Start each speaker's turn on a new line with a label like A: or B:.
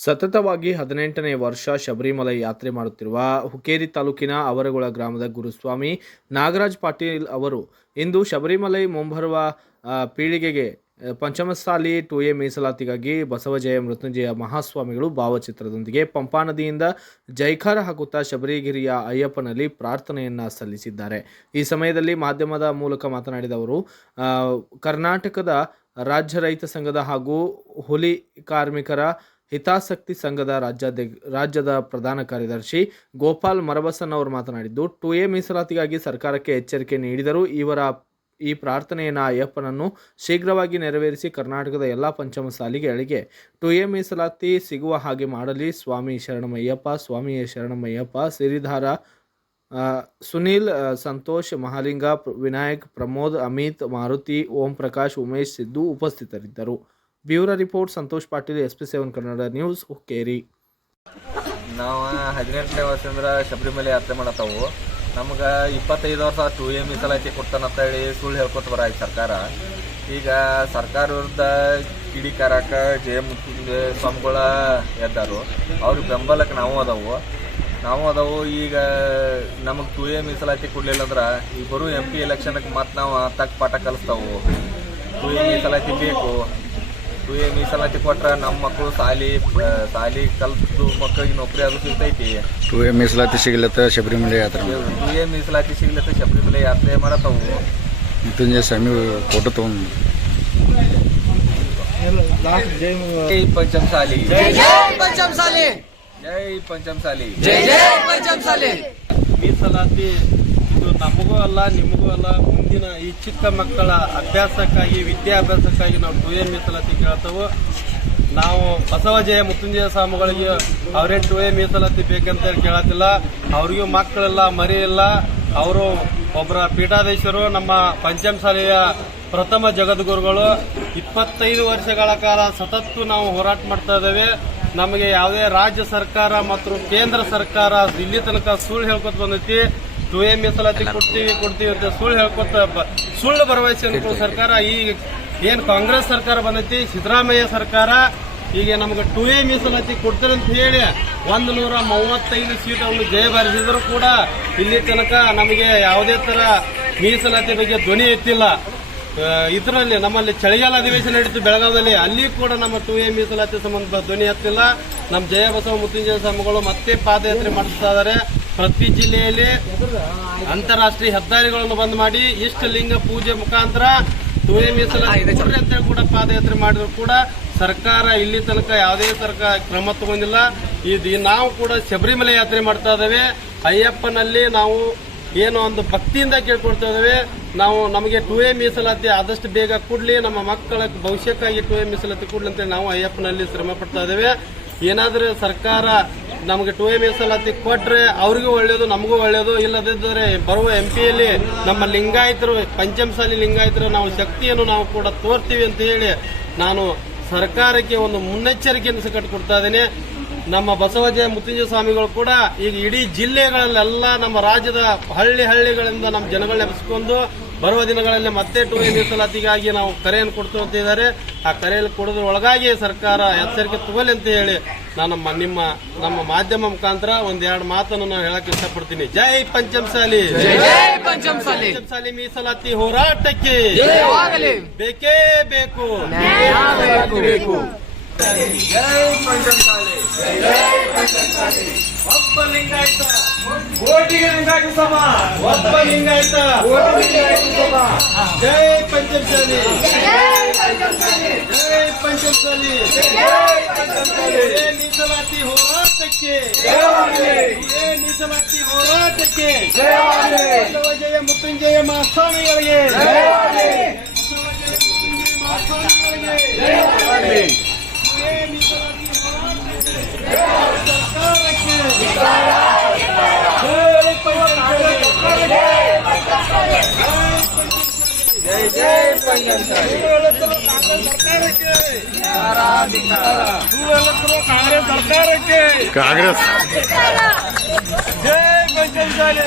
A: ಸತತವಾಗಿ ಹದಿನೆಂಟನೇ ವರ್ಷ ಶಬರಿಮಲೆ ಯಾತ್ರೆ ಮಾಡುತ್ತಿರುವ ಹುಕ್ಕೇರಿ ತಾಲೂಕಿನ ಅವರಗೊಳ ಗ್ರಾಮದ ಗುರುಸ್ವಾಮಿ ನಾಗರಾಜ್ ಪಾಟೀಲ್ ಅವರು ಇಂದು ಶಬರಿಮಲೆ ಮುಂಬರುವ ಪೀಳಿಗೆಗೆ ಪಂಚಮಸಾಲಿ ಟು ಎ ಮೀಸಲಾತಿಗಾಗಿ ಬಸವಜಯ ಮೃತ್ಯುಂಜಯ ಮಹಾಸ್ವಾಮಿಗಳು ಭಾವಚಿತ್ರದೊಂದಿಗೆ ಪಂಪಾ ನದಿಯಿಂದ ಜೈಕಾರ ಹಾಕುತ್ತಾ ಶಬರಿಗಿರಿಯ ಅಯ್ಯಪ್ಪನಲ್ಲಿ ಪ್ರಾರ್ಥನೆಯನ್ನ ಸಲ್ಲಿಸಿದ್ದಾರೆ. ಈ ಸಮಯದಲ್ಲಿ ಮಾಧ್ಯಮದ ಮೂಲಕ ಮಾತನಾಡಿದ ಅವರು ಕರ್ನಾಟಕದ ರಾಜ್ಯ ರೈತ ಸಂಘದ ಹಾಗೂ ಹುಲಿ ಕಾರ್ಮಿಕರ ಹಿತಾಸಕ್ತಿ ಸಂಘದ ರಾಜ್ಯಾಧ್ಯ ರಾಜ್ಯದ ಪ್ರಧಾನ ಕಾರ್ಯದರ್ಶಿ ಗೋಪಾಲ್ ಮರಬಸನ್ ಅವರು ಮಾತನಾಡಿದ್ದು ಟು ಎ ಮೀಸಲಾತಿಗಾಗಿ ಸರ್ಕಾರಕ್ಕೆ ಎಚ್ಚರಿಕೆ ನೀಡಿದರು ಇವರ ಈ ಪ್ರಾರ್ಥನೆಯನ್ನು ಅಯ್ಯಪ್ಪನನ್ನು ಶೀಘ್ರವಾಗಿ ನೆರವೇರಿಸಿ ಕರ್ನಾಟಕದ ಎಲ್ಲ ಪಂಚಮ ಸಾಲಿಗೆಗಳಿಗೆ ಟು ಎ ಮೀಸಲಾತಿ ಸಿಗುವ ಹಾಗೆ ಮಾಡಲಿ. ಸ್ವಾಮಿ ಶರಣಮಯ್ಯಪ್ಪ ಸ್ವಾಮಿ ಶರಣಮಯ್ಯಪ್ಪ, ಸಿರಿಧಾರ ಸುನೀಲ್ ಸಂತೋಷ್, ಮಹಾಲಿಂಗ ವಿನಾಯಕ್, ಪ್ರಮೋದ್, ಅಮಿತ್, ಮಾರುತಿ ಓಂ ಪ್ರಕಾಶ್ ಉಮೇಶ್ ಸಿದ್ದು ಉಪಸ್ಥಿತರಿದ್ದರು. Bureau report, Santosh Patil S P seven, Kannada news, Hukkeri.
B: ನಾವು ಹದಿನೆಂಟನೇ ವರ್ಷದಿಂದ ಶಬರಿಮಲೆ ಯಾತ್ರೆ ಮಾಡತ್ತವು. ನಮ್ಗೆ ಇಪ್ಪತ್ತೈದು ವರ್ಷ ಟು ಎ ಮೀಸಲಾತಿ ಕೊಡ್ತಾನಂತ ಹೇಳಿ ಸುಳ್ಳು ಹೇಳ್ಕೊತ ಬರಾಯ್ತು ಸರ್ಕಾರ. ಈಗ ಸರ್ಕಾರ ವಿರುದ್ಧ ಕಿಡಿಕಾರಕ ಜಯಮುತ್ತುಂಜೆ ಸ್ವಾಮಿಗಳ ಎದ್ದಾರು ಅವ್ರಿಗೆ ಬೆಂಬಲಕ್ಕೆ ನಾವು ಅದಾವು. ನಾವು ಅದಾವು, ಈಗ ನಮಗೆ ಟು ಎ ಮೀಸಲಾತಿ ಕೊಡಲಿಲ್ಲ ಅಂದ್ರೆ ಈ ಬರೋ ಎಂ ಪಿ ಎಲೆಕ್ಷನ್ಗೆ ಮತ್ತೆ ನಾವು ತಕ್ಕ ಪಾಠ ಕಲಿಸ್ತಾವು. ಟು ಎ ಮೀಸಲಾತಿ ಬೇಕು. ತೂಯೆ ಮೀಸಲಾತಿ ಕೊಟ್ರೆ ನಮ್ಮ ಮಕ್ಕಳು ಸಾಲಿ ಸಾಲಿ ಕಲ್ತು ಮಕ್ಕಳಿಗೆ ನೌಕರಿ ಆಗೋದು ಸಿಗ್ತೈತಿ
C: ಟೂ ಎ ಮೀಸಲಾತಿ ಸಿಗ್ಲತ್ತ ಶಬರಿಮಲೆ ಯಾತ್ರೆ
B: ತೂಯೆ ಮೀಸಲಾತಿ ಸಿಗ್ಲತ್ತ ಶಬರಿಮಲೆ ಯಾತ್ರೆ ಮಾಡತ್ತವು
C: ಮೃತ್ಯುಂಜಯ ಸ್ವಾಮಿ ಫೋಟೋ ತಗೊಂಡು
B: ಜೈ ಪಂಚಮಸಾಲಿ
D: ಜೈ ಪಂಚಮಸಾಲಿ
B: ಜೈ ಪಂಚಮಸಾಲಿ
D: ಜೈ ಪಂಚಮಸಾಲಿ
E: ಮೀಸಲಾತಿ ಇದು ನಮಗೂ ಅಲ್ಲ, ನಿಮಗೂ ಅಲ್ಲ, ಮುಂದಿನ ಈ ಚಿಕ್ಕ ಮಕ್ಕಳ ಅಭ್ಯಾಸಕ್ಕಾಗಿ, ವಿದ್ಯಾಭ್ಯಾಸಕ್ಕಾಗಿ ನಾವು ಟು ಎ ಮೀಸಲಾತಿ ಕೇಳ್ತೇವೆ. ನಾವು ಬಸವಜಯ ಮುತ್ತುಂಜಯ ಸ್ವಾಮಿಗಳಿಗೆ ಅವರೇ ಟು ಎ ಮೀಸಲಾತಿ ಬೇಕಂತ ಕೇಳತ್ತಿಲ್ಲ. ಅವ್ರಿಗೂ ಮಕ್ಕಳೆಲ್ಲ ಮರಿ ಇಲ್ಲ ಅವರು ಒಬ್ಬರ ಪೀಠಾಧೀಶರು, ನಮ್ಮ ಪಂಚಮಸಾಲಿಯ ಪ್ರಥಮ ಜಗದ್ಗುರುಗಳು. ಇಪ್ಪತ್ತೈದು ವರ್ಷಗಳ ಕಾಲ ಸತತ್ತು ನಾವು ಹೋರಾಟ ಮಾಡ್ತಾ ಇದ್ದೇವೆ. ನಮಗೆ ಯಾವುದೇ ರಾಜ್ಯ ಸರ್ಕಾರ ಮತ್ತು ಕೇಂದ್ರ ಸರ್ಕಾರ ಇಲ್ಲಿ ತನಕ ಸುಳ್ಳು ಹೇಳ್ಕೊತ ಬಂದೈತಿ. ಟು ಎ ಮೀಸಲಾತಿ ಕೊಡ್ತೀವಿ ಕೊಡ್ತೀವಿ ಅಂತ ಸುಳ್ಳು ಹೇಳ್ಕೊತ ಸುಳ್ಳು ಭರವಸೆ ಅನ್ಕೊಳ್ಳೋ ಸರ್ಕಾರ ಈಗ ಏನು ಕಾಂಗ್ರೆಸ್ ಸರ್ಕಾರ ಬಂದೈತಿ ಸಿದ್ದರಾಮಯ್ಯ ಸರ್ಕಾರ ಈಗ ನಮಗೆ ಟು ಎ ಮೀಸಲಾತಿ ಕೊಡ್ತಾರೆ ಅಂತ ಹೇಳಿ ಒಂದು ನೂರ ಮೂವತ್ತೈದು ಸೀಟನ್ನು ಜಯ ಬಾರಿಸಿದ್ರು ಕೂಡ ಇಲ್ಲಿ ತನಕ ನಮಗೆ ಯಾವುದೇ ತರ ಮೀಸಲಾತಿ ಬಗ್ಗೆ ಧ್ವನಿ ಎತ್ತಿಲ್ಲ. ಇದರಲ್ಲಿ ನಮ್ಮಲ್ಲಿ ಚಳಿಗಾಲ ಅಧಿವೇಶನ ನಡೀತು ಬೆಳಗಾವಿಯಲ್ಲಿ ಅಲ್ಲಿ ಕೂಡ ನಮ್ಮ ಟು ಎ ಮೀಸಲಾತಿ ಸಂಬಂಧ ಧ್ವನಿ ಎತ್ತಿಲ್ಲ ನಮ್ಮ ಜಯ ಬಸವ ಮುತ್ತುಂಜಯ ಸ್ವಾಮಿಗಳು ಮತ್ತೆ ಪಾದಯಾತ್ರೆ ಮಾಡಿಸ್ತಾ ಇದ್ದಾರೆ. ಪ್ರತಿ ಜಿಲ್ಲೆಯಲ್ಲಿ ಅಂತಾರಾಷ್ಟ್ರೀಯ ಹೆದ್ದಾರಿಗಳನ್ನು ಬಂದ್ ಮಾಡಿ ಇಷ್ಟ ಲಿಂಗ ಪೂಜೆ ಮುಖಾಂತರ ಟು ಎ ಮೀಸಲಾತಿ ಕೂಡ ಪಾದಯಾತ್ರೆ ಮಾಡಿದ್ರು ಕೂಡ ಸರ್ಕಾರ ಇಲ್ಲಿ ತನಕ ಯಾವುದೇ ಸರ್ಕಾರ ಕ್ರಮ ತಗೊಂಡಿಲ್ಲ. ಇದು ನಾವು ಕೂಡ ಶಬರಿಮಲೆ ಯಾತ್ರೆ ಮಾಡ್ತಾ ಇದ್ದೇವೆ. ಅಯ್ಯಪ್ಪನಲ್ಲಿ ನಾವು ಏನು ಒಂದು ಭಕ್ತಿಯಿಂದ ಕೇಳ್ಕೊಳ್ತಾ ಇದ್ದೇವೆ. ನಾವು ನಮಗೆ ಟು ಎ ಮೀಸಲಾತಿ ಆದಷ್ಟು ಬೇಗ ಕೊಡ್ಲಿ. ನಮ್ಮ ಮಕ್ಕಳ ಭವಿಷ್ಯಕ್ಕಾಗಿ ಟು ಎ ಮೀಸಲಾತಿ ಕೊಡ್ಲಿ ಅಂತ ನಾವು ಅಯ್ಯಪ್ಪನಲ್ಲಿ ಶ್ರಮ ಪಡ್ತಾ ಇದ್ದೇವೆ. ಏನಾದರೂ ಸರ್ಕಾರ ನಮಗೆ ಟು ಎ ಮೀಸಲಾತಿ ಕೊಟ್ರೆ ಅವ್ರಿಗೂ ಒಳ್ಳೆಯದು ನಮಗೂ ಒಳ್ಳೆಯದು ಇಲ್ಲದಿದ್ದರೆ ಬರುವ ಎಂ ಪಿಯಲ್ಲಿ ನಮ್ಮ ಲಿಂಗಾಯತರು, ಪಂಚಮಸಾಲಿ ಲಿಂಗಾಯತರು ನಾವು ಶಕ್ತಿಯನ್ನು ನಾವು ಕೂಡ ತೋರ್ತೀವಿ ಅಂತ ಹೇಳಿ ನಾನು ಸರ್ಕಾರಕ್ಕೆ ಒಂದು ಮುನ್ನೆಚ್ಚರಿಕೆಯನ್ನು ಸಹ ಕೊಡ್ತಾ ಇದ್ದೇನೆ. ನಮ್ಮ ಬಸವಜಯ ಮುತ್ತಿಂಜ ಸ್ವಾಮಿಗಳು ಕೂಡ ಈಗ ಇಡೀ ಜಿಲ್ಲೆಗಳಲ್ಲೆಲ್ಲ ನಮ್ಮ ರಾಜ್ಯದ ಹಳ್ಳಿ ಹಳ್ಳಿಗಳಿಂದ ನಮ್ಮ ಜನಗಳನ್ನ ಎಬ್ಸ್ಕೊಂಡು ಬರುವ ದಿನಗಳಲ್ಲಿ ಮತ್ತೆ ಟೂ ವೀಲ್ ಮೀಸಲಾತಿಗಾಗಿ ನಾವು ಕರೆಯನ್ನು ಕೊಡ್ತೀವಿ ಆ ಕರೆಯಲ್ಲಿ ಕೊಡೋದ್ರ ಒಳಗಾಗಿ ಸರ್ಕಾರ ಎಚ್ಚರಿಕೆ ತಗೊಳ್ಳಿ ಅಂತ ಹೇಳಿ ನಾನು ನಮ್ಮ ನಿಮ್ಮ ನಮ್ಮ ಮಾಧ್ಯಮ ಮುಖಾಂತರ ಒಂದೆರಡು ಮಾತನ್ನು ನಾನು ಹೇಳಕ್ಕೆ ಇಷ್ಟಪಡ್ತೀನಿ. ಜೈ ಪಂಚಮಸಾಲಿ. ಪಂಚಮಸಾಲಿ. ಮೀಸಲಾತಿ ಹೋರಾಟಕ್ಕೆ ಬೇಕೇ ಬೇಕು. ಒಬ್ಬ ಲಿಂಗಾಯತ ಕೋಟಿಗೆ ಲಿಂಗಾಯತ ಸಮ ಒಬ್ಬ ಲಿಂಗಾಯತ ಜೈ ಪಂಚಮಸಾಲಿ ಜೈ ಪಂಚಮಸಾಲಿ ಏ ಮೀಸಲಾತಿ ಹೋರಾಟಕ್ಕೆ ಏ ಮೀಸಲಾತಿ ಹೋರಾಟಕ್ಕೆ ಬಸವಜಯ ಮುತ್ತುಂಜಯ ಮಹಾಸ್ವಾಮಿಗಳಿಗೆ ಏ
B: ಜೈ ಜೈ ಪಂಚಮಸಾಲಿ
E: ಸರ್ಕಾರಕ್ಕೆ
C: ಕಾಂಗ್ರೆಸ್
E: ಜೈ ಪಂಚಮಸಾಲಿ